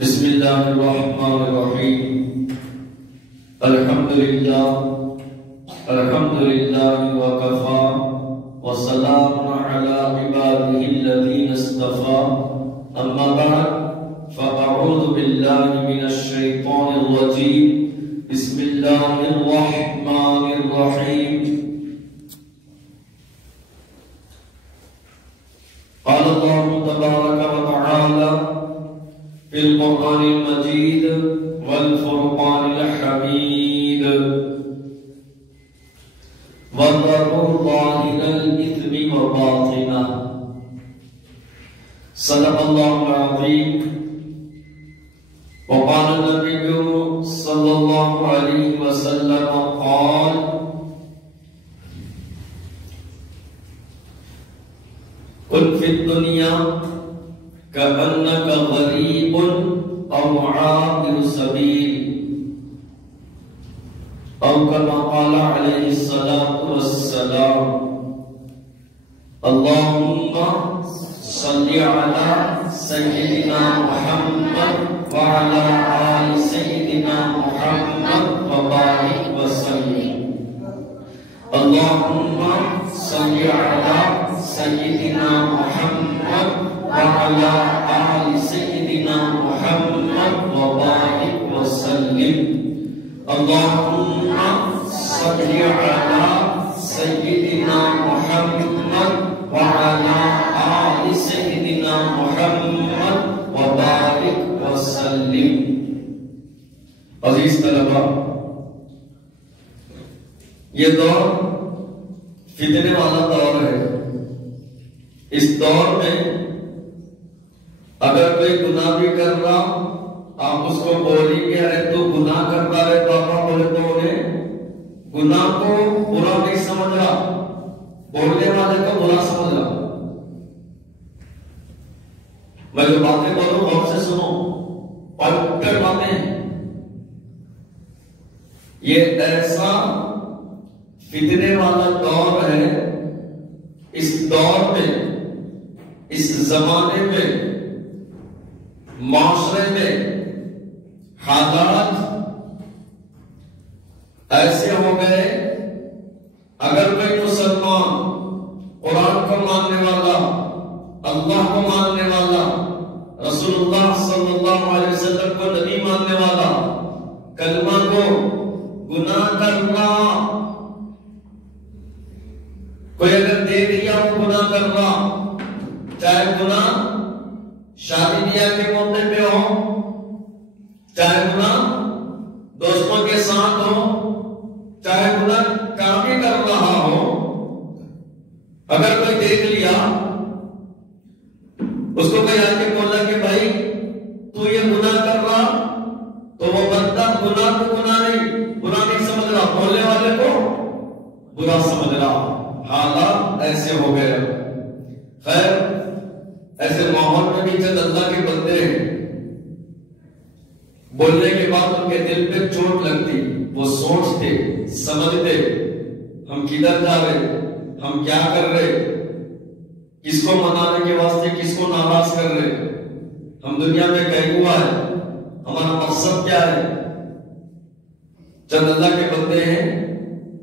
بسم اللہ الرحمن الرحیم الحمدللہ وکفا وسلام علی عبادہ الذین اصطفى اما بعد فاعوذ باللہ من الشیطان الرجیم بسم اللہ الرحمن الرحیم قال اللہ تبارک وتعالی في القرآن المجيد والفرقان الحميد وذروا ظاهر الإثم وباطنه صدق الله العظيم. وقال النبي صلى الله عليه وسلم قال كن في الدنيا كأنك غريب أو عابر سبيل أو كما قال عليه الصلاة والسلام. اللهم صل على سيدنا محمد وعلى آل سيدنا محمد وبارك وسلم. اللهم صل على سيدنا محمد وعلى آل سيدنا محمد وبارك وسلم. اللهم صل على سيدنا محمد وعلى آل سيدنا محمد وبارك وسلم. عزیز طلبہ، یہ دور فتنے والا دور ہے. اس دور میں اگر کوئی گناہ بھی کر رہا آپ اس کو بولی کہ ارے تو گناہ کرتا رہے تو آپ بولے تو انہیں گناہ کو برا نہیں سمجھ رہا، بولنے والے کو برا سمجھ رہا. میں جو باتیں بولوں غور سے سنو اور کر باتیں. یہ ایسا فتنے والا دور ہے. اس دور میں، اس زمانے میں، معاشرے میں حالات ایسے ہو گئے. اگر کوئی مسلمان قرآن کو ماننے والا، اللہ کو ماننے والا، رسول اللہ صلی اللہ علیہ وسلم کو نبی ماننے والا، کلمہ کو گناہ کرنا، کوئی اگر دے دیا وہ گناہ کرنا، چاہے گناہ شادی بیاہ کے موقع پہ ہو، چاہے گناہ دوستوں کے ساتھ ہو، چاہے گناہ کام ہی کر رہا ہو، اگر کوئی دیکھ لیا اس کو کوئی آ کے بولا کہ بھائی تو یہ گناہ کر رہا، تو وہ بندہ گناہ کو گناہ نہیں سمجھ رہا، بولنے والے کو برا سمجھ رہا. حالات ایسے ہو گئے. خیر، ایسے ماحول میں بھی جب اللہ کے بندے بولنے کے بعد ان کے دل پہ چوٹ لگتی، وہ سوچتے سمجھتے ہم کدھر جا رہے، ہم کیا کر رہے، کس کو منانے کے واسطے کس کو ناراض کر رہے، ہم دنیا میں کہیں ہوا ہے، ہمارا مقصد کیا ہے. چند اللہ کے بندے ہیں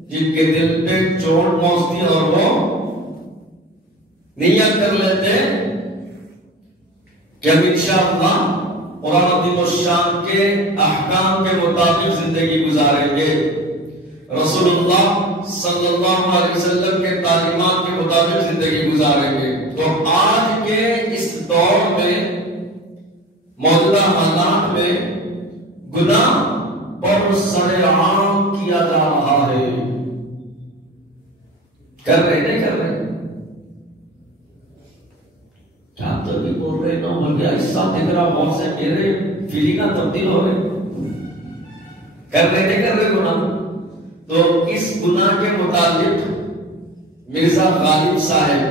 جن کے دل پہ چوٹ پہنچتی اور وہ نیت کر لیتے کہ ہم انشاءاللہ قرآن عظیم الشان کے احکام کے مطابق زندگی گزاریں گے، رسول اللہ صلی اللہ علیہ وسلم کے تعلیمات کے مطابق زندگی گزاریں گے. تو آج کے اس دور میں، موجودہ حالات میں گناہ بہت سرے عام کیا جا رہا ہے. کر رہے نہیں کر رہے؟ کیا تو بھی بول رہے نا، بلکہ ایسا دکھ رہا بہت سے میرے فیلنگاں تبدیل ہو رہے. کر رہے نہیں کر رہے گناہ؟ تو اس گناہ کے متعلق مرزا غالب صاحب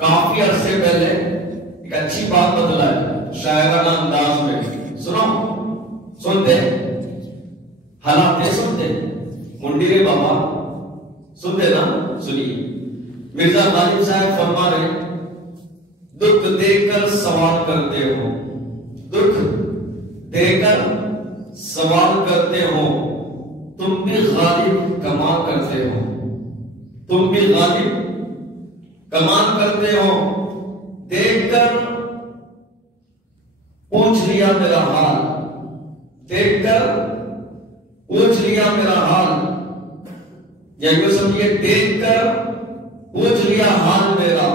کافی عرصے پہلے ایک اچھی بات بدلا ہے شاعرانہ انداز میں. سنو، سنتے حالات سنتے منڈی رے بابا سنتے نا، سنیے. مرزا غالب صاحب فرما رہے دکھ دے کر سوال کرتے ہو، دکھ دے کر سوال کرتے ہو، تم بھی غالب کمال کرتے ہو، تم بھی غالب کمال کرتے ہو، دیکھ کر پوچھ لیا میرا حال، دیکھ کر پوچھ لیا میرا حال، یا یوں سمجھیے دیکھ کر پوچھ لیا حال میرا،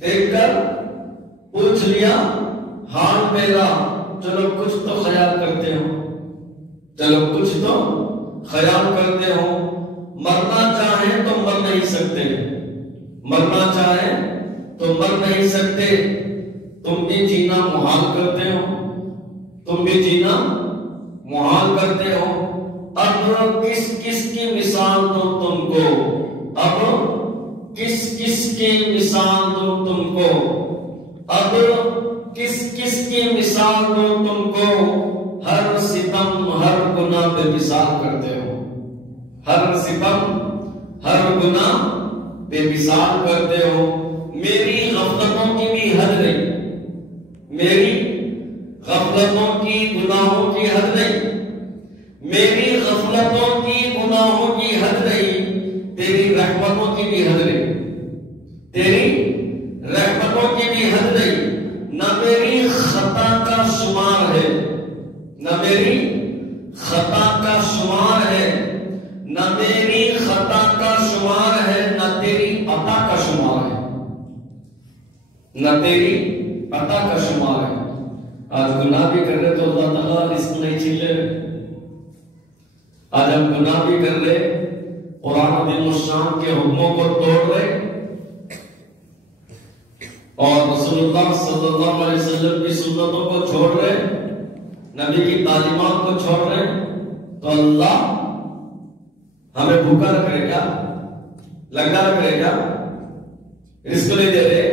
دیکھ کر پوچھ لیا حال میرا، چلو کچھ تو خیال کرتے ہو، چلو کچھ تو خیال کرتے ہو، مرنا چاہیں تو مر نہیں سکتے، مرنا چاہیں تو مر نہیں سکتے، تم بھی جینا محال کرتے ہو، تم بھی جینا محال کرتے ہو، اب کس کس کی مثال دوں تم کو، اب کس کس کی مثال دوں تم کو، اب کس کس کی مثال دوں تم کو، ہر ستم ہر گناہ بے مثال کرتے ہو، ہر ستم ہر گناہ بے مثال کرتے ہو، میری غفلتوں کی بھی حد نہیں، میری غفلتوں کی گناہوں کی حد نہیں، میری غفلتوں کی گناہوں کی حد نہیں، تیری رحمتوں کی بھی حد نہیں، تیری رحمتوں کی بھی حد نہیں، نہ میری خطا کا شمار ہے، نہ میری خطا کا شمار ہے، نہ میری خطا کا شمار ہے، نہ تیری عطا کا شمار ہے، نہ تیری عطا کا شمار ہے۔ آج گناہ بھی کر رہے تو اللہ تعالیٰ رزق نہیں چھین لے، آج ہم گناہ بھی کر رہے، قرآن عظیم الشان کے حکموں کو توڑ رہے، اور رسول اللہ صلی اللہ علیہ وسلم کی سنتوں کو چھوڑ رہے، نبی کی تعلیمات کو چھوڑ رہے، تو اللہ ہمیں بھوکا رکھ رہے کیا، لنگڑا رکھ رہے کیا، رزق نہیں دے رہے،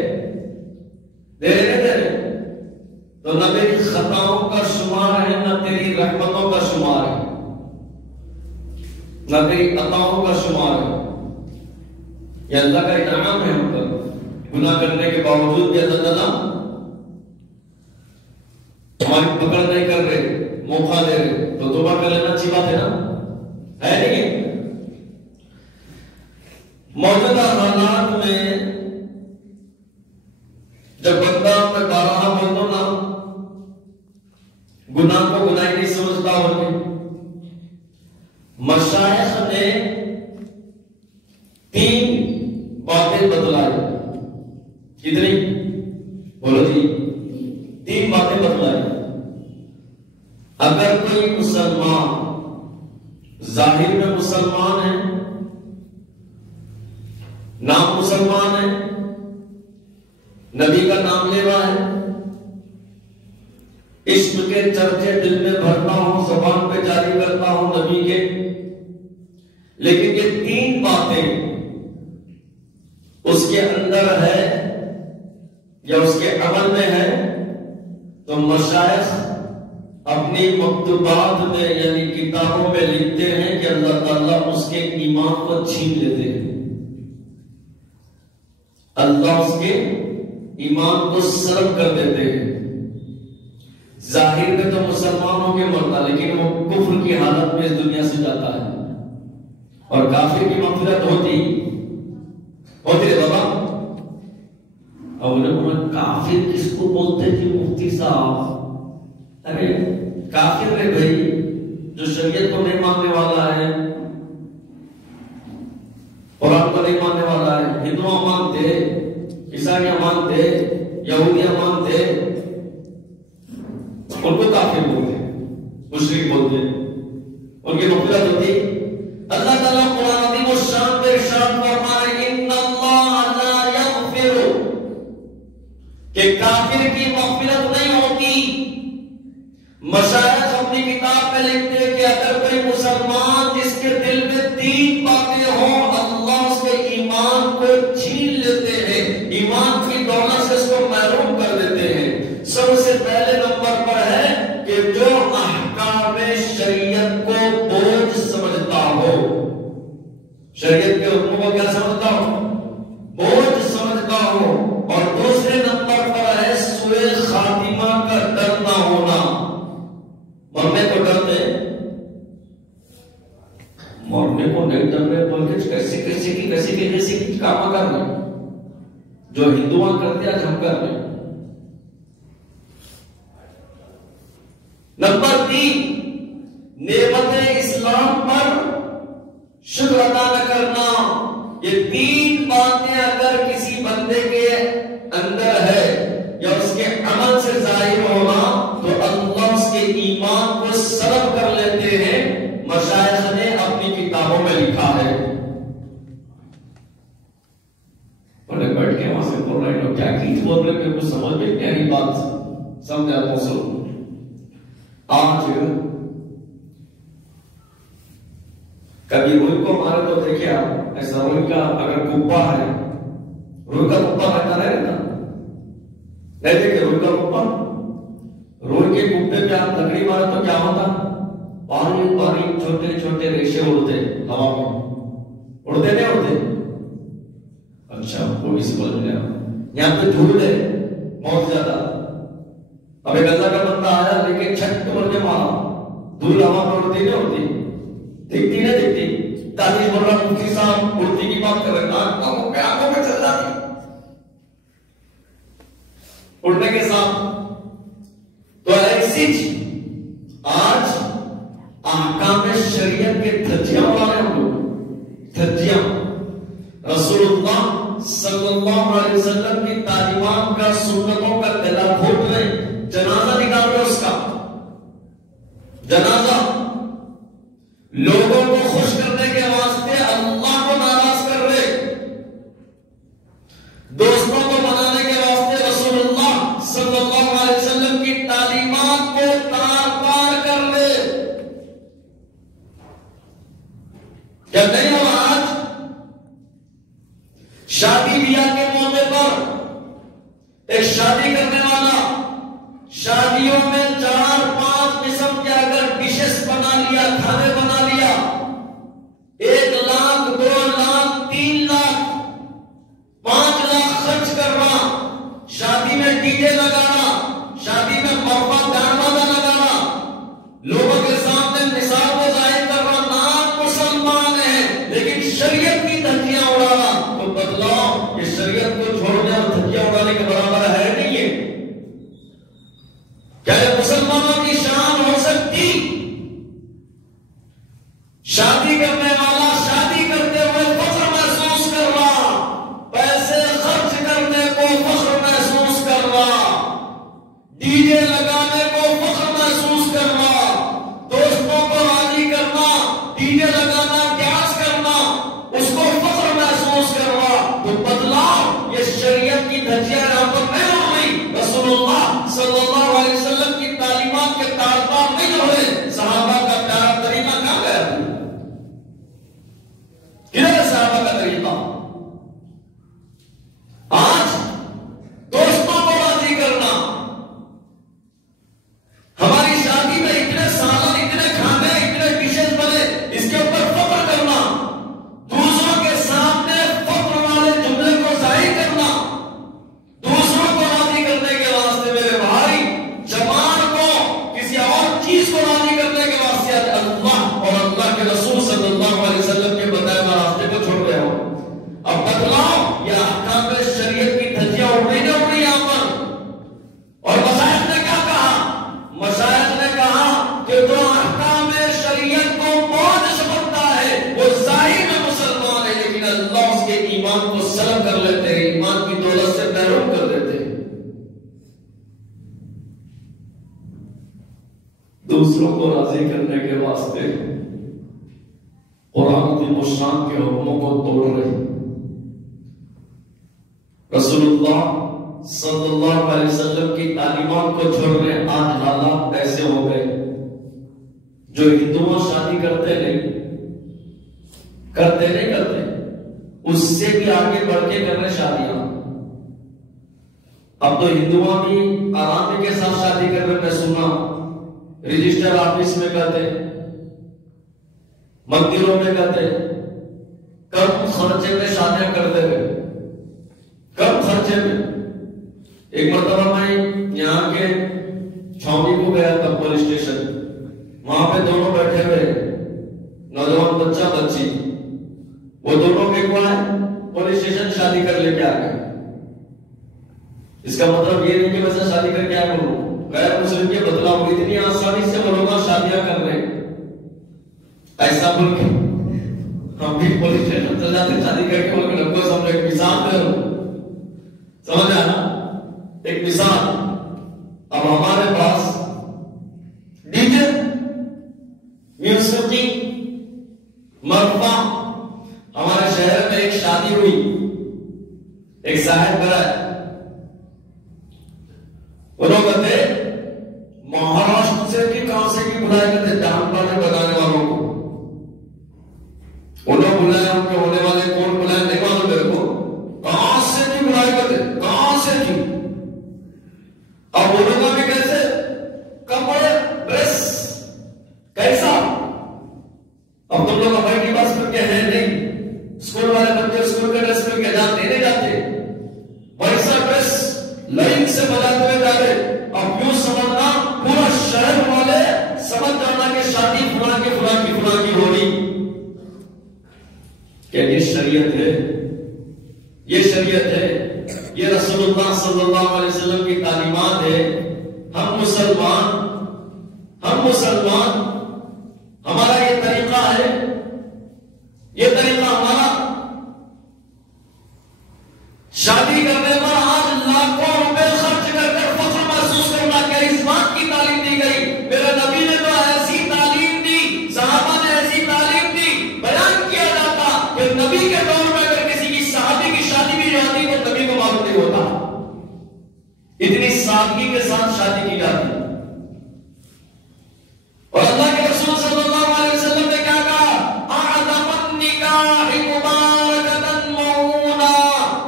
دے رہے نہیں دے رہے، تو نہ میری خطاؤں کا شمار ہے، نہ تیری رحمتوں کا شمار ہے، نہ تیری عطاؤں کا شمار ہے، یہ اللہ کا انعام ہے ہم پر، گناہ کرنے کے باوجود بھی اللہ تعالیٰ ہماری پکڑ نہیں کر رہے، موقع دے رہے، تو توبہ کر لینا اچھی بات ہے نا، ہے نہیں؟ موجودہ حالات میں جب بندہ اپنے بارہا بندوں نا گناہ کو گناہ نہیں سمجھتا ہوگی، مشائخ نے 3 باتیں بتلائی، کتنی؟ بولو جی، 3 باتیں بتلائی۔ اگر کوئی مسلمان ظاہر میں مسلمان ہے، نام مسلمان ہے، نبی کا نام لے رہا ہے، عشق کے چرچے دل میں بھرتا ہوں، زبان پہ جاری کرتا ہوں نبی کے، لیکن یہ 3 باتیں اس کے اندر ہے یا اس کے عمل میں ہے، تو مشائخ اپنی مکتوبات میں یعنی کتابوں میں لکھتے ہیں کہ اللہ تعالیٰ اس کے ایمان کو چھین لیتے ہیں، اللہ اس کے ایمان کو سلب کر دیتے ہیں۔ ظاہر میں تو مسلمان ہو کے مرتا، لیکن وہ کفر کی حالت میں اس دنیا سے جاتا ہے، اور کافر کی مغفرت ہوتی ہے بابا۔ اب انہیں کافر کس کو بولتے تھے مفتی صاحب؟ ارے کافر ہے بھائی جو شریعت کو نہیں ماننے والا ہے، قرآن کو نہیں ماننے والا ہے، ہندوؤں مانتے، عیسائیاں مانتے، یہودیاں مانتے، ان کو کافر بولتے، مشرک بولتے، ان کی مغفرت ہوتی۔ اللہ تعالیٰ قرآن عظیم الشان میں ارشاد فرما رہے ہیں ان اللہ لا یغفر، کہ کافر کی مغفرت نہیں ہوتی۔ مشائخ اپنی کتاب میں لکھتے ہیں کہ اگر کوئی مسلمان جس کے دل میں 3 باتیں ہوں، اللہ اس کے ایمان کو چھین لیتے ہیں، ایمان کی دولت سے اس کو محروم کر دیتے ہیں۔ سب سے پہلے نمبر پر ہے کہ جو احکام شریعت کو بوجھ سمجھتا ہو، شریعت کے حکموں کو کیا سمجھتا ہو؟ بوجھ سمجھتا ہو۔ اور دوسرے نمبر پر ہے سوء خاتمہ کا ڈر نہ ہونا، جو ہندوان کرتے آج ہم کر رہے ہیں۔ نمبر 3، نعمت اسلام پر شکر ادا نہ کرنا۔ یہ 3 باتیں اگر کسی بندے کے اندر ہے یا اس کے عمل سے ظاہر ہونا تو اللہ اس کے ایمان کو سلب کر لیتے ہیں۔ مشائخ نے اپنی کتابوں میں لکھا ہے۔ بڑے بیٹھ کے وہاں سے بول رہے ہیں کیا کی بول رہے ہیں، کچھ سمجھ میں نہیں آ رہی بات، سمجھا تو سن۔ آج کبھی روئی کو مارے تو دیکھیں آپ، ایسا روئی کا اگر کپا ہے، روئی کا کپا رہتا رہتا نہیں دیکھے روئی کا کپا، روئی کے کپے پہ آپ لکڑی مارے تو کیا ہوتا؟ باریک باریک چھوٹے چھوٹے ریشے اڑتے ہوا میں، اڑتے نہیں اڑتے؟ اچھا وہ بھی سمجھ لیا۔ یہاں پہ دھول ہے بہت زیادہ، اب ایک اللہ کا بندہ آیا لیکن چھٹ مر کے مارا، دھول ہوا میں اڑتی نہیں اڑتی؟ دکھتی نہیں دکھتی؟ تاریخ بول رہا مفتی صاحب اڑتی کی بات کر رہے ہیں، آنکھوں میں چل جاتی اڑنے کے ساتھ۔ تو ایسی آج احکام شریعت کے دھجیاں اڑا رہے ہیں ہم لوگ، دھجیاں۔ رسول اللہ صلی اللہ علیہ وسلم کی تعلیمات کا، سنتوں کا گلا گھونٹ رہے، جنازہ نکال رہے، اس کا جنازہ لوگوں کو خوش کرنے کے واسطے اللہ کو ناراض کر رہے، دوستوں کو منانے کے واسطے رسول اللہ صلی اللہ علیہ وسلم کی تعلیمات کو تار پار کر رہے۔ کیا نہیں ہو آج شادی بیاہ کے موقع پر ایک شادی کرنے والا شادیوں میں 4-5 قسم کے اگر ڈشز بنا لیا، کھانے بنا لیا، 1 لاکھ 2 لاکھ 3 لاکھ 5 لاکھ خرچ کرنا، شادی میں ڈی جے لگانا، شادی میں مرفا گانا لگانا، لوگوں کے سامنے مثال کو ظاہر کرنا، نام مسلمان ہے لیکن شریعت کی دھجیاں اڑانا، تو بدلاؤ یہ شریعت کو چھوڑنے اور دھجیاں اڑانے کے برابر ہے نہیں ہے؟ کیا یہ مسلمانوں کی شان ہو سکتی؟ شادی کرنے والا شادی کرتے ہوئے فخر محسوس کر رہا، پیسے خرچ کرنے کو فخر محسوس کر رہا، ڈی جے لگانے کو فخر محسوس کر رہا، دوستوں کو راضی کرنا، ڈی جے لگانا، ڈانس کرنا، اس کو فخر محسوس کر رہا۔ تو بدلاؤ یہ شریعت کی دھجیاں یہاں پر نہیں ہو گئی، رسول اللہ صلی اللہ علیہ وسلم کی تعلیمات کے تارپار نہیں ہوئے۔ صحابہ کا پیارا طریقہ کہاں گیا؟ کدھر ہے صحابہ کا طریقہ؟ آج دوستوں کو راضی کرنا، ہماری شادی میں اتنے سالن، اتنے کھانے، اتنے ڈشز بنے، اس کے اوپر فخر کرنا، دوسروں کے سامنے فخر والے جملے کو ظاہر کرنا، دوسروں کو راضی کرنے کے واسطے میرے بھائی، زبان کو کسی اور چیز کو راضی کرنے کے واسطے اللہ اور اللہ کے رسول صلی اللہ علیہ وسلم کے بتائے ہوئے راستے کو چھوڑ رہے ہو۔ اب بدلاؤ یہ احکام شریعت کی دھجیاں اڑ رہی نہیں اڑ رہی یہاں پر۔ اور مشائخ نے کیا کہا؟ مشائخ نے کہا کہ جو احکام شریعت کو بوجھ سمجھتا ہے وہ ظاہر میں مسلمان ہے لیکن اللہ اس کے ایمان کو سلب کر لیتے ہیں، ایمان کی دولت سے محروم کر دیتے ہیں۔ دوسروں کو راضی کرنے کے واسطے قرآن کی مشان کے حکموں کو توڑ رہے۔ رسول اللہ صلی اللہ علیہ وسلم کی تعلیمات کو چھوڑ رہے۔ آج حالات ایسے ہو گئے، جو ہندوؤں شادی کرتے اس سے بھی آگے بڑھ کے کر رہے شادیاں۔ اب تو ہندوؤں بھی آرام کے ساتھ شادی کر رہے، میں سنا رجسٹر آفس میں کہتے، مندروں میں کہتے، کم خرچے میں شادیاں کرتے ہوئے، کم خرچے میں۔ ایک مرتبہ میں یہاں کے چھاؤنی کو گیا تھا پولیس اسٹیشن، وہاں پہ دونوں بیٹھے ہوئے، نوجوان بچہ بچی، وہ دونوں کے کو آئے پولیس اسٹیشن شادی کر لے کے آ گئے۔ اس کا مطلب یہ نہیں کہ میں سے شادی کر کے آیا کروں. غیر مسلم کے بدلا ہوئی اتنی آسانی سے وہ لوگ شادیاں کر رہے ہیں. ایسا بول کے ہم بھی پولیس اسٹیشن چل جاتے شادی کر کے بول کے لوگوں کو سمجھو. ایک مثال دے رہا ہوں, سمجھ آیا نا, ایک مثال. اب ہمارے پاس ڈی جے, میوزک, مرفا. ہمارے شہر میں ایک شادی ہوئی, ایک صاحب بڑا ہے, وہ لوگ کہتے مہاراشٹر سے کی کہاں سے کی بلائے کرتے ڈانس پانے بتانے والوں کو. وہ لوگ بلائے, ان کے ہونے والے کون بلائے نہیں معلوم میرے کو, کہاں سے کی بلائے کرتے, کہاں سے کی. اب وہ لوگ بھی کیسے کپڑے ڈریس کیسا. اب تم لوگ بھائی کی بات کر کے ہیں نہیں, اسکول والے بچے اسکول کے ڈریس میں کے جاتے نہیں جاتے, ویسا ڈریس لائن سے بجاتے ہوئے جا رہے. اب یوں سمجھنا پورا شہر والے سمجھ جانا کہ شادی فلاں کی فلاں کی فلاں کی ہو رہی. کہ یہ شریعت ہے, یہ شریعت ہے, یہ رسول اللہ صلی اللہ علیہ وسلم کی تعلیمات ہے. ہم مسلمان, ہمارا یہ طریقہ ہے, یہ طریقہ ہمارا. شادی کرنے پر آج لاکھوں روپے خرچ کر کر فخر محسوس کرنا, کیا اس بات کی تعلیم دی گئی؟ میرے نبی نے تو ایسی تعلیم دی, صحابہ نے ایسی تعلیم دی. بیان کیا جاتا کہ نبی کے دور میں اگر کسی کی صحابی کی شادی بھی جاتی تو نبی کو معلوم نہیں ہوتا. اتنی سادگی کے ساتھ شادی کی جاتی. اور اللہ کے رسول صلی اللہ علیہ وسلم نے کیا کہا؟ اعظم النکاح مبارکۃ موعونا,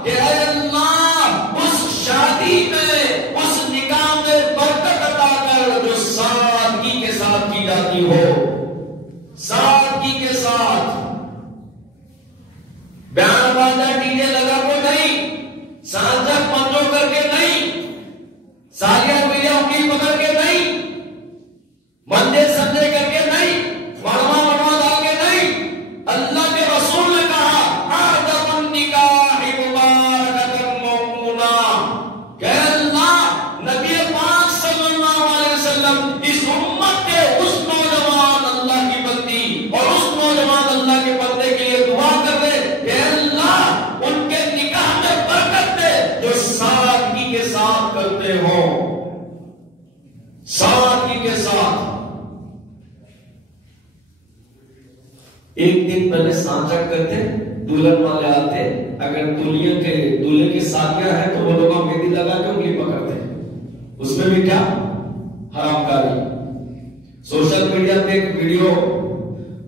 کہ اے اللہ اس شادی میں, اس نکاح میں برکت عطا کر جو سادگی کے ساتھ کی جاتی ہو. سادگی کے ساتھ, بیان باجا ڈی جے لگا کو نہیں, سانجک منجو کر کے نہیں, سالیاں ملیاں کی پکڑ کے نہیں, منجے سنجے کر کے نہیں, مروا ڈال کے نہیں. اللہ کے رسول نے کہا اعظم النکاح مبارکۃ موعونا, کہ اللہ نبی پاک صلی اللہ علیہ وسلم اس امت کے اس نوجوان اللہ کی بندی اور اس نوجوان اللہ کے بندے کے لیے دعا کر دے کہ اللہ ان کے نکاح میں برکت دے جو سادگی کے ساتھ کرتے ہوں. سادگی کے ساتھ. ایک دن پہلے سانچک کرتے, دلہن والے آتے, اگر دولہے کے ساتھیاں ہیں تو وہ لوگ مہندی لگا کے انگلی پکڑتے. اس میں بھی کیا حرام کاری. سوشل میڈیا پہ ایک ویڈیو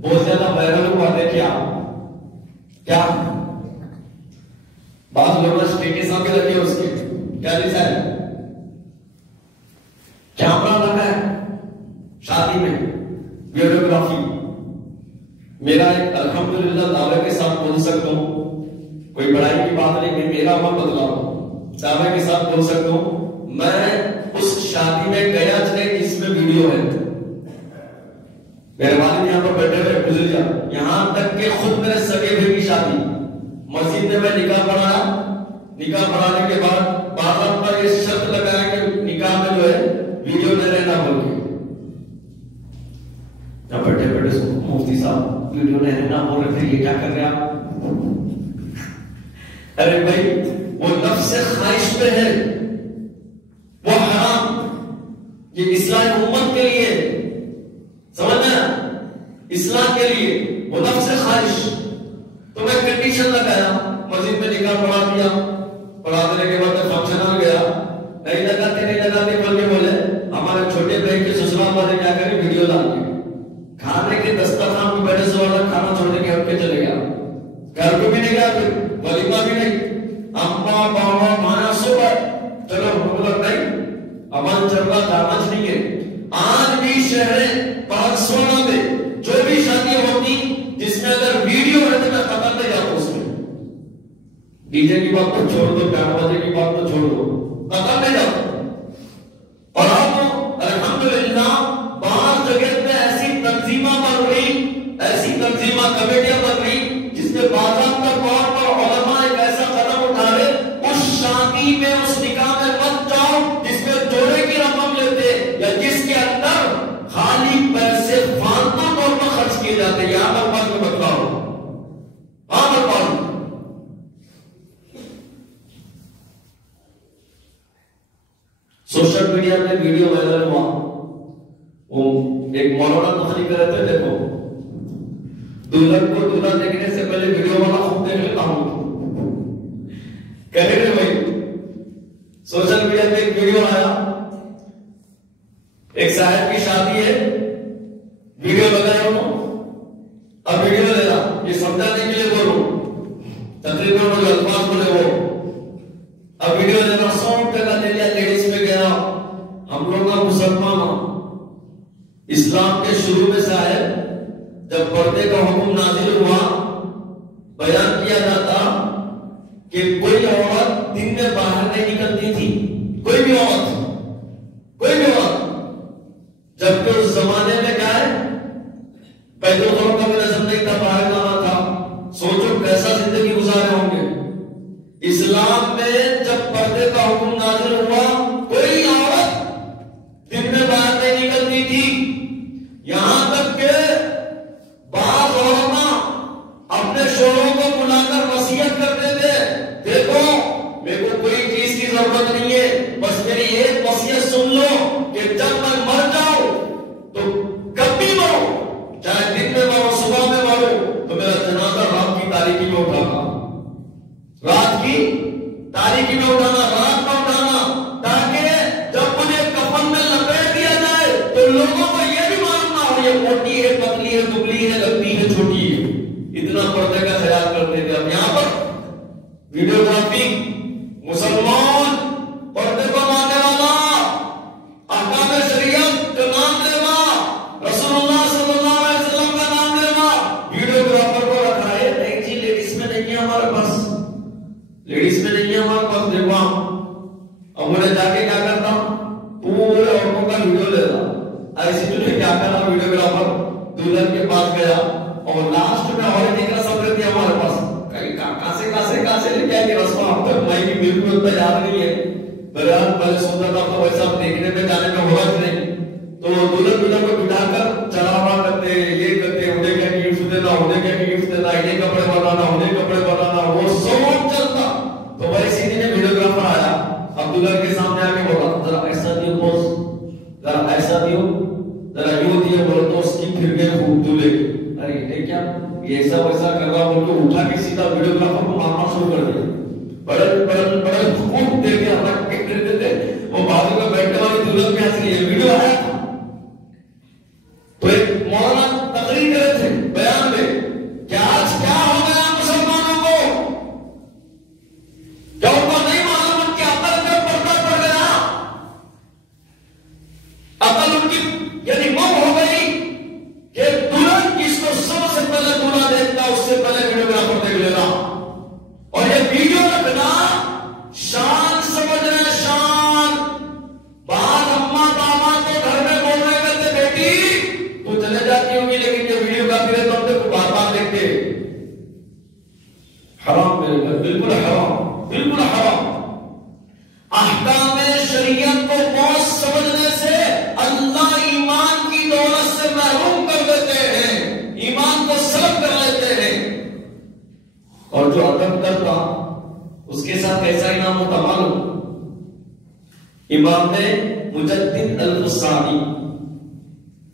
بہت زیادہ وائرل ہوا, دیکھیں آپ کیا بعض لوگوں نے اسٹیٹس آ کے رکھے اس کے کیا لکھا ہے, کیمرہ لگا ہے شادی میں, ویڈیوگرافی. میرا ایک الحمدللہ دعوے کے ساتھ بول سکتا ہوں, کوئی بڑائی کی بات نہیں کہ میرا من بدلا ہوں, دعوے کے ساتھ بول سکتا ہوں میں اس شادی میں گیا نہیں جس میں ویڈیو ہے. میرے والد یہاں پر بیٹھے ہوئے گزر جا, یہاں تک کہ خود میرے سگے بھائی کی شادی مسجد میں نکاح پڑھایا. نکاح پڑھانے کے بعد باپ پر یہ شرط لگایا کہ نکاح میں جو ہے ویڈیو نہ لینا بول کے. بیٹھے بیٹھے مفتی صاحب ویڈیو نہیں رہنا بول رہے تھے, یہ کیا کر رہے آپ؟ ارے بھائی وہ نفس خواہش پہ ہے, وہ حرام. یہ اسلام امت کے لیے, سمجھنا اسلام کے لیے, وہ نفس خواہش. تو میں کنڈیشن لگایا, مسجد میں نکاح پڑھا دیا, پڑھا دینے کے بعد فنکشن آ گیا, نہیں لگاتے بول کے بولے ہمارے چھوٹے بھائی کے سسرال والے کیا کریں ویڈیو ڈال کے کھانے کے دسترخوان میں بیٹھے سے والا کھانا چھوڑنے کے ہٹ کے چلے گیا. گھر کو بھی نہیں گیا, پھر ولیمہ بھی نہیں, اماں بابا مایا سو گئے, چلو مطلب نہیں امن چل رہا دامج نہیں ہے. آج بھی شہر پاک سونا میں جو بھی شادی ہوتی جس میں اگر ویڈیو ہے تو میں قتل نہیں جاتا اس میں. ڈی جے کی بات تو چھوڑ دو, بیان بازے کی بات تو چھوڑ دو, قتل نہیں جاتا. اور آپ الحمدللہ بعض جگہ میں ایسی تنظیمہ بن رہی, ایسی تنظیمہ کمیٹیاں بن رہی جس میں باضابطہ طور پر علماء ایک ایسا قدم اٹھا رہے, اس شادی میں اس نکاح میں مت وائرل ہوا، وہ ایک مولانا تقریر کر رہے تھے، دیکھو دلہن کو دلہا دیکھنے سے پہلے ویڈیو والا خود دیکھ لیتا ہوں، کہہ رہے بھائی سوشل میڈیا پہ ایک ویڈیو آیا، ایک صاحب کی شادی ہے، ویڈیو لگایا انہوں، اب ویڈیو لے رہا، یہ سمجھانے کے لیے بولوں تقریباً انہوں جو الفاظ بولے وہ، اب ویڈیو لے رہا، سونگ پہ لے لیا، لیڈیز پہ گیا، ہم لوگ کا مسلمان اسلام کے شروع میں سے آئے، جب پردے کا حکم نازل ہوا بیان کیا جاتا کہ کوئی عورت دن میں باہر نہیں نکلتی تھی، کوئی بھی عورت، جبکہ اس زمانے میں کیا ہے بیت الخلا کا نظم نہیں تھا، باہر جانا تھا، سوچو کیسا زندگی گزارے ہوں گے۔ اسلام میں جب پردے کا حکم نازل ہوا کوئی عورت دن میں باہر نہیں نکلتی تھی، یہاں تک کہ بعض علماء اپنے شوہروں کو بلا کر وصیت کرتے تھے، دیکھو میرے کو کوئی چیز کی ضرورت نہیں ہے، بس میری ایک وصیت سن لو کہ جب میں مر جاؤں تو کبھی مرو، چاہے دن میں مرو صبح میں مرو، تو میرا جنازہ رات کی تاریکی میں اٹھانا، رات کی تاریکی میں اٹھانا، رات میں اٹھانا، تاکہ جب مجھے کفن میں لپیٹ دیا جائے تو لوگوں کو یہ بھی معلوم نہ ہو یہ موٹی ہے، پتلی ہے، دبلی ہے، لمبی ہے، چھوٹی ہے۔ اتنا پردے کا خیال کرتے تھے۔ اب یہاں پر ویڈیوگرافی، مسلمان پردے کو ماننے والا، احکام شریعت کا نام لینا، رسول اللہ صلی اللہ علیہ وسلم کا نام لینا، ویڈیوگرافر کو رکھا ہے، نہیں جی لیڈیز میں نہیں ہے ہمارے پاس، لیڈیز میں نہیں ہے ہمارے پاس، دیکھو اب انہیں جا کے کیا کرتا پورے عورتوں کا ویڈیو لے رہا، ایسی تو نے کیا کرنا، ویڈیوگرافر دلہن کے پاس گیا اور لاسٹ میں اور دیکھ رہا سب رہتی ہے ہمارے پاس، کہاں سے لے کے آئے کہ رسمہ اب تک مائی کی بالکل تیار نہیں ہے، بہرحال پہلے سوچا تھا تو ویسا دیکھنے میں جانے میں ہوا نہیں، تو دلہن کو بٹھا کر چلاوا کرتے، یہ کرتے، انہیں کیا گفٹ دینا، انہیں کیا گفٹ دینا، انہیں کپڑے بنانا، انہیں کپڑے بنانا، وہ سب چلتا۔ تو ویسے دن ویڈیوگرافر آیا، اب دلہن کے سامنے آ کے بولا ذرا ایسا دیو پوز، ذرا ایسا دیو، ذرا یوں دیو، بولے تو اس کی پھر گئے خوب دلے، ارے یہ کیا یہ ایسا ویسا کر رہا، ان کو اٹھا کے سیدھا ویڈیوگرافر کو مارنا شروع کر دیا، بڑے خوب دے کے ہمیں ٹک دیتے تھے، وہ بازو میں بیٹھنے والی دلہن کے ہنس لیے، ویڈیو آیا تھا۔ تو ایک مولانا تقریر کرے تھے بیان میں کہ آج کیا ہو گیا مسلمانوں کو، کیا ان کو نہیں معلوم ان کی عقل میں پردہ پڑ گیا، عقل ان کی یعنی مو ہو گئی کہ دلہن جس کو سب سے پہلے دلہا دیکھتا اس سے پہلے ویڈیوگرافر دیکھ لینا، اور یہ ویڈیو رکھنا شان سمجھنا، شان۔ بعض اماں داماد تو گھر میں بول رہے کرتے بیٹی تو چلے جاتی ہوگی لیکن یہ ویڈیو کافی رہتا ہم کو بار بار دیکھتے، حرام میرے گھر، بالکل حرام، بالکل حرام۔ احکام شریعت کو بہت سمجھنے سے اللہ ایمان کی دولت سے محروم کر دیتے ہیں، ایمان کو سلب کر لیتے ہیں، اور جو ادب کرتا اس کے ساتھ کیسا انعام ہوتا معلوم؟ امام مجدد الفسانی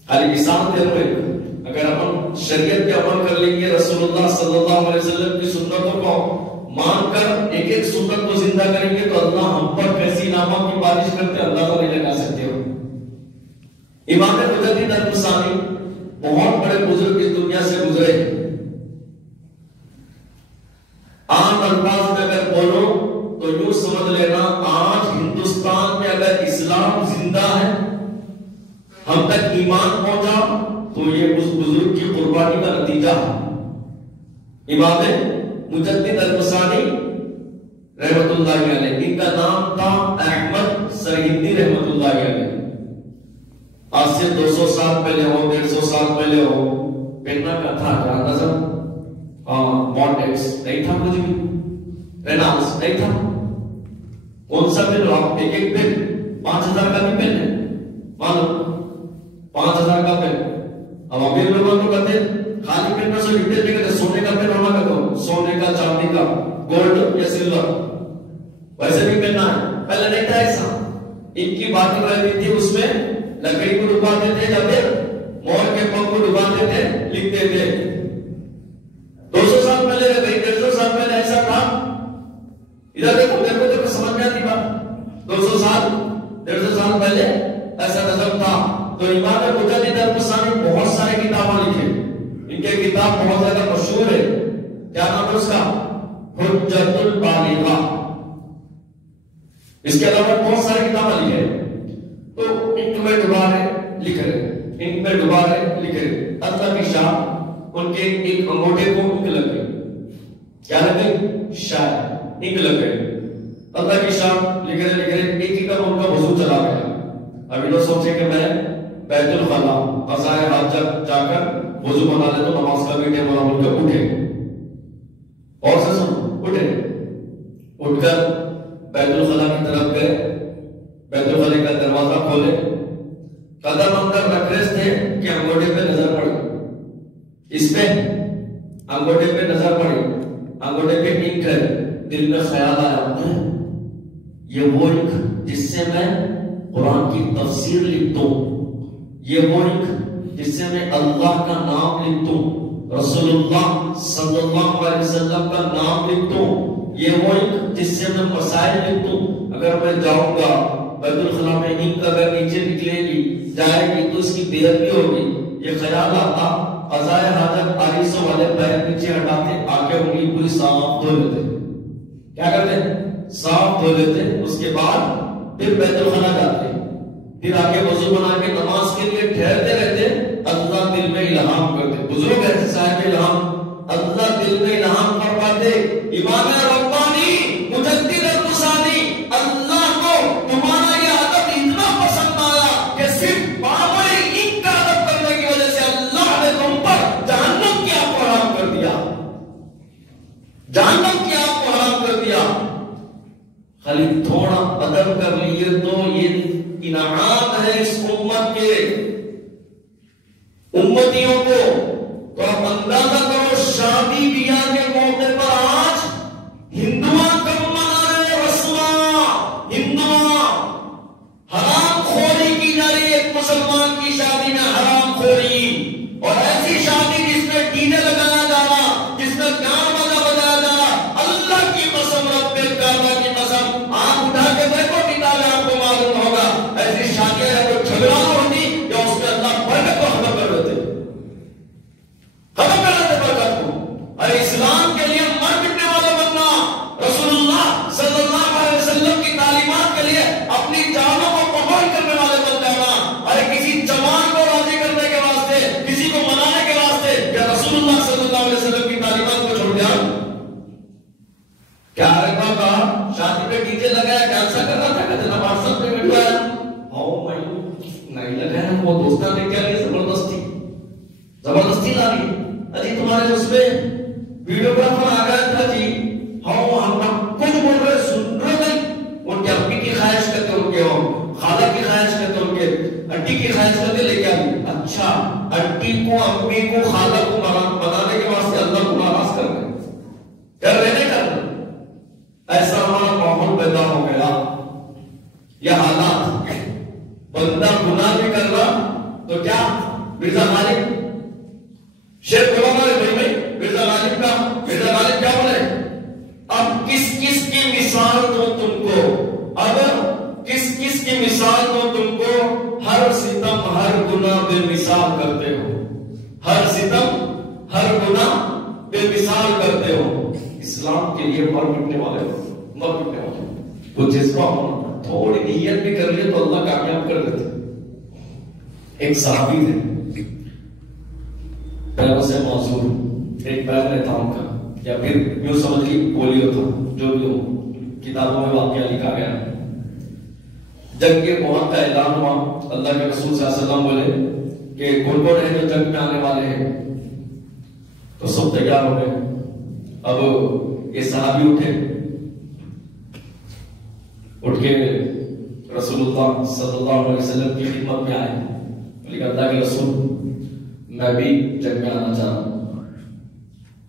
الاسان ہوئے، اگر ہم شریعت پہ عمل کر لیں گے، رسول اللہ صلی اللہ علیہ وسلم کی سنتوں کو مان کر ایک ایک سنت کو زندہ کریں گے تو اللہ ہم پر کیسی انعامات کی بارش کرتے اندازہ نہیں لگا سکتے ہو۔ امام مجدد الفسانی بہت بڑے بزرگ اس دنیا سے گزرے، عام الفاظ میں اگر بولو تو یوں سمجھ لینا آج ہندوستان میں اگر اسلام زندہ ہے، ہم تک ایمان پہنچا تو یہ اس بزرگ کی قربانی کا نتیجہ ہے۔ امام مجدد الفسانی رحمت اللہ علیہ، ان کا نام تھا احمد سرہندی رحمت اللہ علیہ۔ آج سے 200 سال پہلے ہو، 150 سال پہلے ہو، پہننا کا تھا نظم، مونٹیکس نہیں تھا، کچھ بھی رینالس نہیں تھا، کون سا پن آپ ایک ایک پن 5000 کا بھی پن ہے، معلوم 5000 کا پن۔ اب امیر لوگوں کو کہتے خالی پن میں سے لکھتے نہیں کہتے سونے کا پن ہونا کہتے، سونے کا، چاندی کا، گولڈ یا سلور، ویسے بھی پہننا ہے، پہلے نہیں تھا ایسا۔ ان کی باتیں رہتی تھی اس میں لکڑی کو ڈباتے تھے یا پھر مور کے پنکھ کو ڈباتے تھے، لکھتے تھے. 200 سال پہلے 150 سال پہلے ایسا تھا. ادھر دیکھو، میرے کو تو سمجھ میں آتی بات. 200 سال 150 سال پہلے ایسا نظر تھا. تو امام مجدد القسانی بہت سارے کتابیں لکھے. ان کے کتاب بہت زیادہ مشہور ہے. کیا نام ہے اس کا؟ حجت البالغہ. اس کے علاوہ بہت سارے کتابیں لکھے. تو ان میں دوبارہ لکھ رہے. اللہ کی شان، ان کے ایک انگوٹھے کو انک لگ گئی. کیا لگ گئی؟ شاید انک لگ گئی. اللہ کی شان لکھ رہے ایک دم ان کا وضو چلا گیا. ابھی تو سوچے کہ میں بیت الخلا قضائے حاجت جا کر وضو بنا لے تو نماز کا بھی ٹائم بنا بول کر اٹھے. اور سے سن اٹھ کر بیت الخلا کی طرف گئے. بیت الخلا کا دروازہ کھولے. قدم اندر رکھ رہے تھے کہ انگوٹھے پہ نظر پڑی. اس پہ انگوٹھے پہ نظر پڑی. انگوٹھے پہ انک ہے. دل میں خیال آیا، یہ وہ انک جس سے میں قرآن کی تفسیر لکھتا ہوں. یہ وہ انک جس سے میں اللہ کا نام لکھتا ہوں، رسول اللہ صلی اللہ علیہ وسلم کا نام لکھتا ہوں. یہ وہ انک جس سے میں مسائل لکھتا ہوں. اگر میں جاؤں گا بیت الخلا میں، انک اگر نیچے نکلے گی جائے گی تو اس کی بے ادبی ہوگی. یہ خیال آتا. قضائے حاجت آریسوں والے پیر نیچے ہٹاتے، آگے انگلی پوری صاف دھو لیتے. کیا کرتے؟ صاف دھو لیتے. اس کے بعد پھر بیت الخلا جاتے. پھر آگے وضو بنا کے نماز کے لیے ٹھہرتے رہتے. اللہ دل میں الہام کرتے. بزرگ ایسے صاحب الہام، اللہ دل میں الہام فرماتے. امام ربانی مجدد القسانی، اللہ کو تمہارا یہ عادت اتنا پسند آیا کہ صرف بابر انک کا عادت کرنے کی وجہ سے اللہ نے تم پر جہنم کی آگ کو حرام کر دیا. جہنم کی آگ کو حرام کر دیا. خالی تھوڑا ادب کر لیے تو یہ انعام ہے اس امت کے امتیوں کو. تو آپ اندازہ کرو شادی بیاہ کے موقع پر آج ہندوان کب منا رہے رسما. ہندوان حرام خوری کی جا رہی ہے. ایک مسلمان کی شادی میں حرام خوری، اور ایسی شادی جس میں ڈی جے لگایا جا رہا، جس میں گان بجا بجایا جا رہا. اللہ کی قسم، رب کعبہ کی قسم، آنکھ اٹھا کے دیکھو کتابیں آپ کو معلوم ہوگا. ایسی شادیاں یا کوئی جھگڑا ہوتی یا اس میں اللہ برکت کو ختم کر دیتے. ختم کر دیتے برکت کو. ارے اسلام کے لیے مر مٹنے والے بننا، رسول اللہ صلی اللہ علیہ وسلم کی تعلیمات کے لیے اپنی جانوں کو قبول کرنے والے بن جانا. ارے کسی جوان کو راضی کرنے کے واسطے، کسی کو منانے کے واسطے یا رسول اللہ صلی اللہ علیہ وسلم کی تعلیمات کو چھوڑ دیا. کیا رکھا تھا؟ شادی پہ ڈی جے لگایا، ڈانسا کر رہا تھا، کہتے نا واٹسپ پہ بٹھوایا. نہیں لگایا. وہ دوستان نے کیا لیا؟ زبردستی لا لی. اجی تمہارے اس میں ویڈیوگرافر آ گیا تھا جی. ہم کچھ بول رہے سن رہے نہیں. ان کے اپنی کی خواہش کرتے، ان کے خالہ کی خواہش کرتے، ان کے انٹی کی خواہش کرتے لے کے آئی. اچھا، انٹی کو، امی کو، خالہ کو بنانے کے واسطے اللہ کو ناراض کر رہے کر رہے نہیں کر رہے. ایسا ہمارا ماحول پیدا ہو گیا. یہ حالات، بندہ گناہ بھی کر رہا تو کیا مرزا غالب شیخ غلام علی بھائی مرزا غالب کیا بولے؟ اب کس کس کی مثال دو تم کو؟ اب کس کس کی مثال دو تم کو؟ ہر ستم ہر گناہ بے مثال کرتے ہو. ہر ستم ہر گناہ بے مثال کرتے ہو. اسلام کے لیے مر مٹنے والے تو جذبہ ہونا، تھوڑی نیت بھی کر لے تو اللہ کامیاب کر دیتے. ایک صحابی تھے، پیروں سے معذور، ایک پیر نہیں تھا ان کا، یا پھر یوں سمجھ لی پولیو تھا، جو بھی ہو. کتابوں میں واقعہ لکھا گیا. جنگ کے موت کا اعلان ہوا. اللہ کے رسول صلی اللہ علیہ وسلم بولے کہ کون کون ہے جو جنگ میں آنے والے ہیں. تو سب تیار ہو گئے. اب یہ صحابی اٹھ کے رسول اللہ صلی اللہ علیہ وسلم کی خدمت میں آئے. لیکن اللہ کے رسول، میں بھی جنگ میں آنا چاہ رہا ہوں،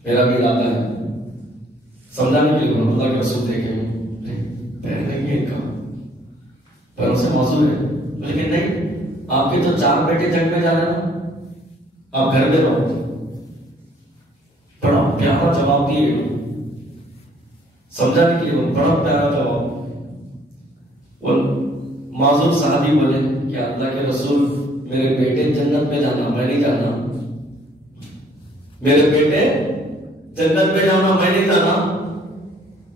میرا بھی ارادہ ہے. سمجھانے کے لیے اللہ کے رسول دیکھے پیر نہیں ہے ان کا، پیروں سے موضوع ہے. لیکن نہیں، آپ کے تو 4 بیٹے جنگ میں جا رہے ہیں، آپ گھر میں رہو. بڑا پیارا جواب دیے، سمجھانے کے لیے بڑا پیارا جواب. وہ معذور صحابی بولے کہ اللہ کے رسول میرے بیٹے جنت میں جانا، میں نہیں جانا. میرے بیٹے جنت میں جانا، میں نہیں جانا.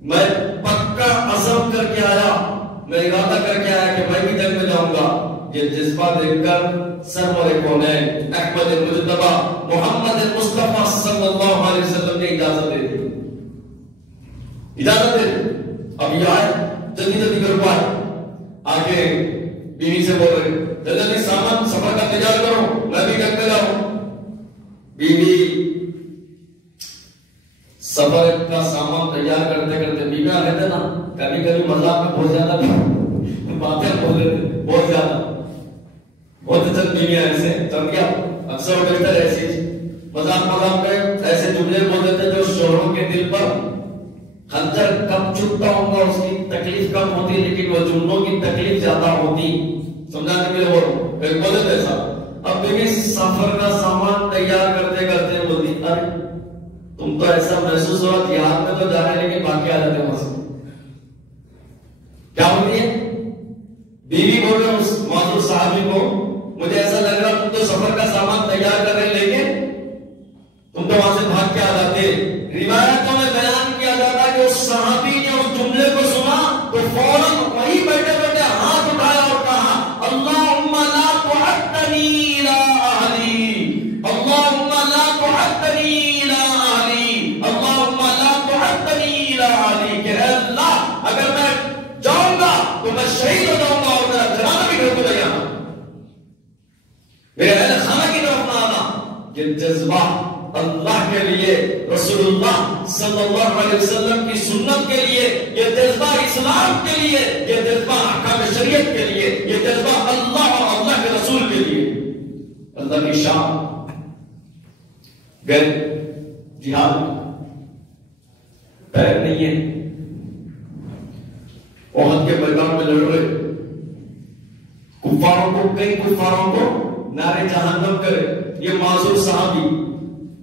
میں پکا عزم کر کے آیا، میں ارادہ کر کے آیا کہ میں بھی جنگ میں جاؤں گا. یہ جذبہ دیکھ کر سرور کونین احمد مجتبی محمد مصطفیٰ صلی اللہ علیہ وسلم نے اجازت دے دی. اجازت دے دی. اب یہ آئے جلدی جلدی کر پائے. آگے بیوی سے بول رہے جلدی سامان سفر کا تیار کرو، میں بھی جنگ میں جاؤں. بیوی سفر کا سامان تیار کرتے کرتے بیویاں رہتے نا کبھی کبھی مذاق میں بہت زیادہ باتیں بول رہے، بہت زیادہ بہت چند بیویاں ایسے چل گیا. اکثر و بیشتر ایسی مذاق میں ایسے جملے بول دیتے جو شوہروں کے دل پر خنجر کم چھپتا ہوگا، اس کی تکلیف کم ہوتی لیکن وہ جملوں کی تکلیف زیادہ ہوتی. سمجھانے کے لیے وہ بول دیتے ایسا. اب بیوی سفر کا سامان تیار کرتے کرتے بولتی ارے تم تو ایسا محسوس ہوا جہاد میں تو جا رہے ہیں لیکن باقی آ جاتے ہیں وہاں سے. کیا ہوتی ہے؟ بیوی بول رہے اس معذور صحابی کو مجھے ایسا لگ رہا تم تو سفر کا سامان تیار کر رہے لیکن تم تو وہاں سے بھاگ کے آ جاتے. روایتوں میں بیان کیا جاتا ہے کہ اس صحابی نے اس جملے کو سنا تو فوراً وہی بیٹھے بیٹھے ہاتھ اٹھایا اور کہا اللہم لا تعدنی الى اہلی، اللہم لا تعدنی الى اہلی، اللہم لا تعدنی الى اہلی. کہ اے اللہ اگر میں جاؤں گا تو میں شہید ہو جاؤں گا اور میرا جنازہ بھی گھر کو لے جانا، میرے اہل خانہ کی طرف نہ آنا. یہ جذبہ اللہ کے لیے، رسول اللہ صلی اللہ علیہ وسلم کی سنت کے لیے، یہ جذبہ اسلام کے لیے، یہ جذبہ احکام شریعت کے لیے، یہ جذبہ اللہ اور اللہ کے رسول کے لیے. اللہ کی شان گئے جہاد پیر نہیں ہے، احد کے میدان میں لڑ رہے، کفاروں کو کئی کفاروں کو نعرے جہنم کرے. یہ معذور صحابی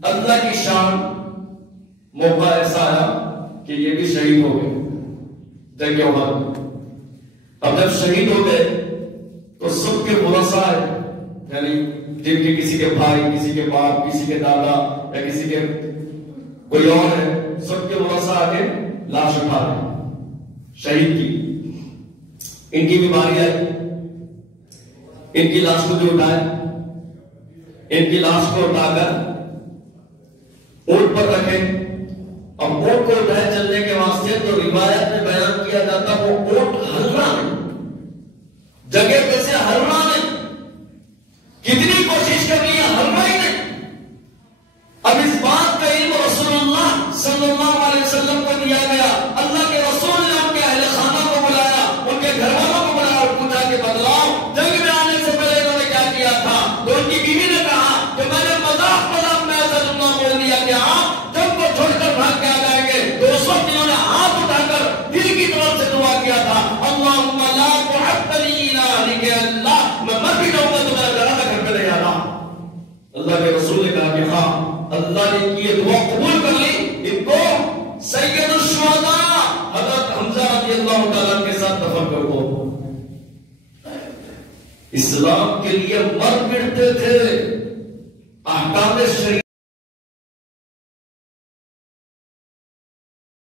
اللہ کی شان موقع ایسا آیا کہ یہ بھی شہید ہو گئے جنگ احد. اب جب شہید ہو گئے تو سب کے ورثاء یعنی جن کے کسی کے بھائی، کسی کے باپ، کسی کے دادا یا کسی کے کوئی اور ہے، سب کے ورثاء آگے لاش اٹھا رہے شہید کی. ان کی بیماری آئی، ان کی لاش کو بھی اٹھائے، ان کی لاش کو اٹھا کر اونٹ پر رکھے. اب اونٹ کو اٹھائے چلنے کے واسطے تو روایت میں بیان کیا جاتا وہ اونٹ ہلنا نہیں، جگہ پہ سے ہلنا نہیں، کتنی کوشش کرنی ہے ہلنا ہی نہیں. اب اس بات کا علم رسول اللہ صلی اللہ علیہ وسلم کو دیا گیا. اللہ کے رسول نے ان کے اہل خانہ کو بلایا، ان کے گھر والوں کو بلایا اور پوچھا کہ بتلاؤ جنگ میں آنے سے پہلے انہوں نے کیا کیا تھا. تو ان کی بیوی نے کہا کہ میں نے مذاق میں ایسا جملہ بول دیا کہ آپ جنگ کو چھوڑ کر بھاگ کے آ جائیں گے. تو اس وقت انہوں نے ہاتھ اٹھا کر دل کی طرف سے دعا کیا تھا اللہم لا تعدنی الى اہلی، کہ اللہ میں مر بھی جاؤں گا تو میرا جنازہ گھر پہ لے جانا. اللہ کے رسول نے کہا کہ ہاں اللہ نے کی یہ دعا قبول کر لی. ان کو سید الشہداء حضرت حمزہ رضی اللہ تعالیٰ کے ساتھ دفن کر دو. اسلام کے لیے مر مٹتے تھے، احکام شریعت